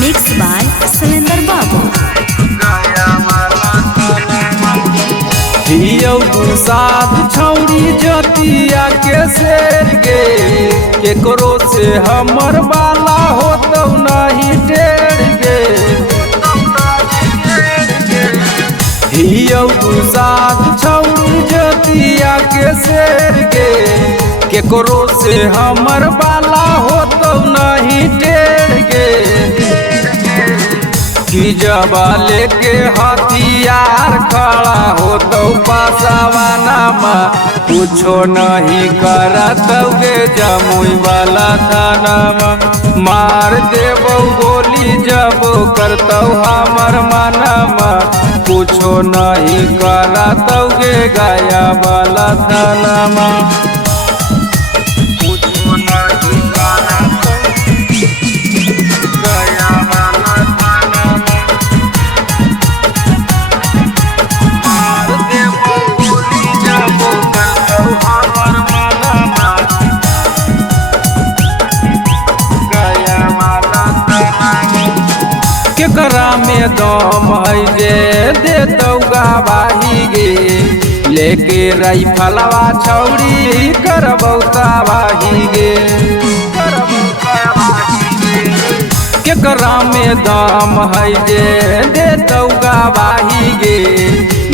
Mix by Surendra बाबू। साध छौरी जतिया के शेर गे केकरो से हमर बाला होतौ नहीं टेढ़ गे। साध छौरी जतिया के शेर गे केकरो से हमर बाला होतौ नहीं टेढ़ गे। कि जबा लेके हथियार खड़ा होतौ पासवाना में कुछो नहीं करतौ गे जमुई वाला थाना में। मार देबौ गोली जब करतौ हमर माना में कुछो नहीं करतौ गे गया वाला थाना में। केकरा में दम है जे देतौ गवाही गे लेके राइफलवा छौरी करबौ तबाही गे। केकरा में दम है जे देतौ गवाही गे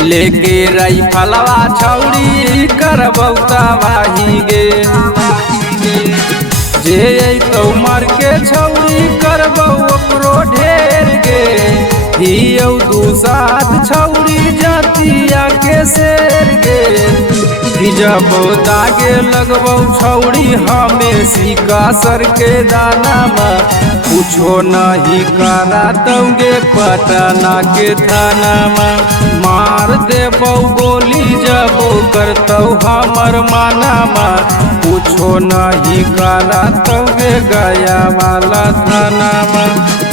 लेके राइफलवा छौरी करबौ तबाही गे। जे तो मार के छौरी करबौ ओकरो ढेर गे। साध छौरी जातिया के शेर गे जब दागे लगबौ छौरी हमें सिक्का सर के दाना में कुछो नहीं करतौ गे पटना के थाना में। मार देबौ गोली जब करतौ हमर माना में कुछो नहीं करतौ गे गया वाला थाना में।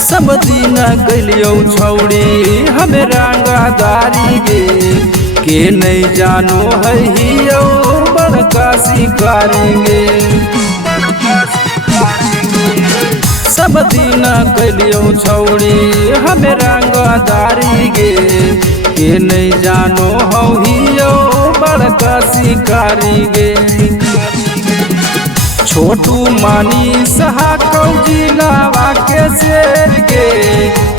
सब दिन कैलियो छौरी हमें रंगदारी गे के नहीं जानो है हियो बड़का शिकारी गे। सब दिन कैलियो छौरी हमें रंगदारी गे के नहीं जानो हो हियो बड़का शिकारी गे। छोटू मानी सहाकौ जिलावा के शेर गे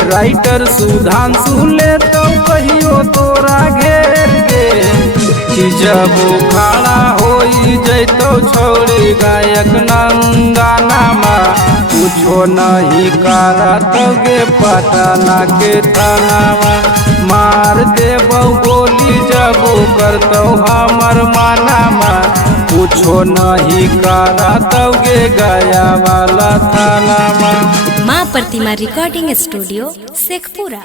राइटर सुधांशु लेतौ कहियो तोरा घेर गे। कि जब खड़ा होई जैतौ छौरी गायक नंगाना में कुछो नहीं करतौ गे पटना के थाना में। मार देबौ गोली जब करतौ हमर माना में कुछो नहीं करतौ गे गया वाला थाना में। माँ प्रतिमा रिकॉर्डिंग स्टूडियो शेखपुरा।